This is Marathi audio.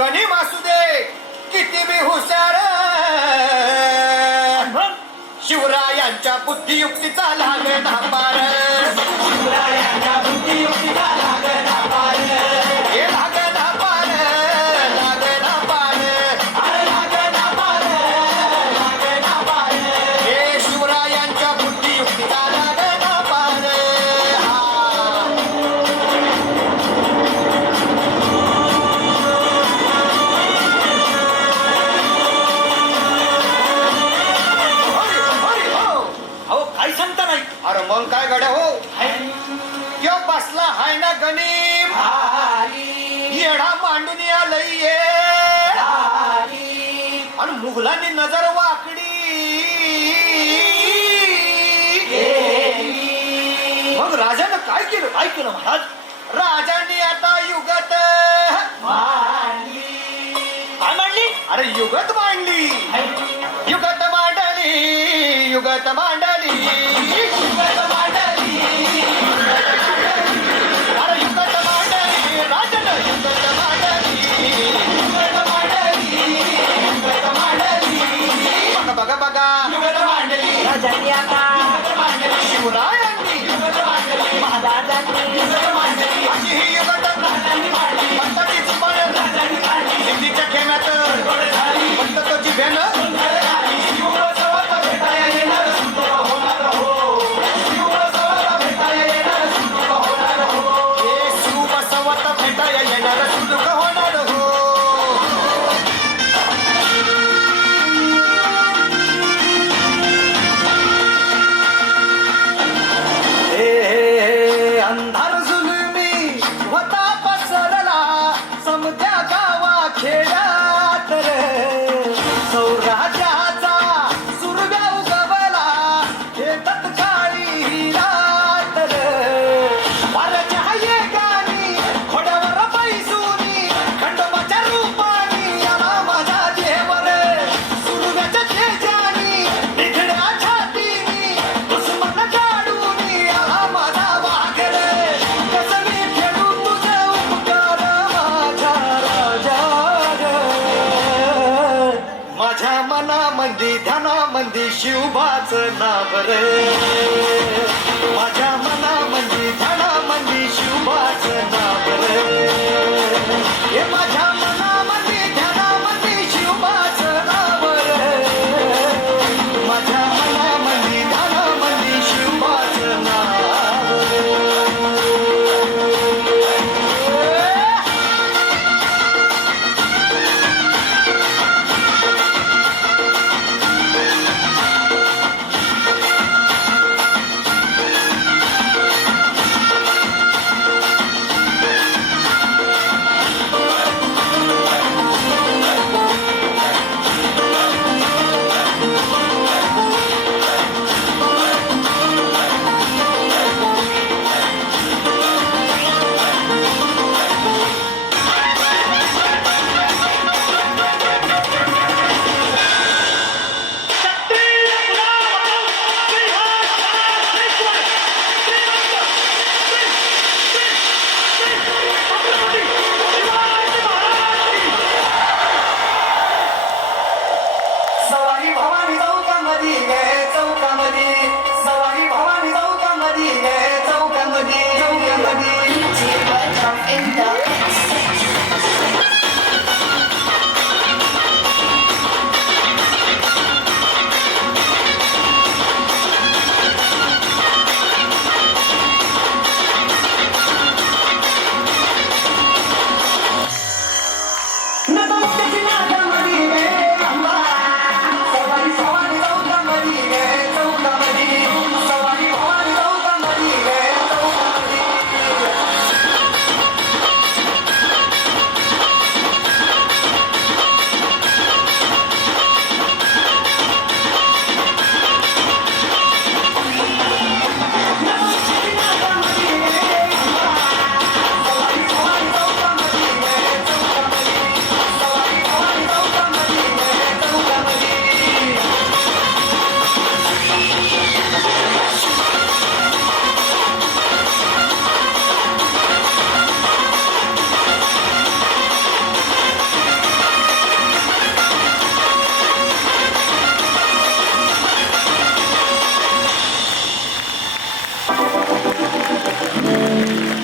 गणिम असू दे किती बी हुशार शिवरायांच्या बुद्धियुक्तीचा लागला पार शिवरायांच्या बुद्धियुक्तीचा लागला पार हे लागला पार लागला पार अरे लागला पार लागला पार हे शिवरायांच्या बुद्धियुक्तीचा लागला पार अरे मग काय गड्या हो यो बसला हाय ना गणिम येडा मांडून आलंय आणि मुघलांनी नजर वाकडी मग राजानं काय केलं महाराज राजांनी आता युगत मांडली काय मांडली अरे युगत मांडली युगत मांडली युगत मांडली युगत मांडली अरे युगत मांडली राजानं युगत मांडली युगत मांडली युगत मांडली बघा बघा बघा युगत मांडली राजांनी आता युगत मांडली शिवरायांनी युगत मांडली महाराजांनी युगत मांडली अशी ही युगत राजांनी मांडली पंततीची पण राजांनी मांडली हिंदीच्या खेळात पंत तो जिभेन अंधार जुलमी होता पसरला समत्या गावा खेड्यात रे सौराज्याचा सुरव्या उगवला हे तत्काळी रात रे वाऱ्याच्या येगानी घोड्यावर बैसूनी खंडोबाच्या रूपानी आला माझा देवर सुरव्याच्या तेजानी निघड्या छातीनी दुश्मन काढूनी आला माझा माझ्या मनामंदी ध्यानामंदी शिवबाचं नाव रे माझ्या मनामंदी ध्यानामंदी शिवबाचं नाव रे हे माझ्या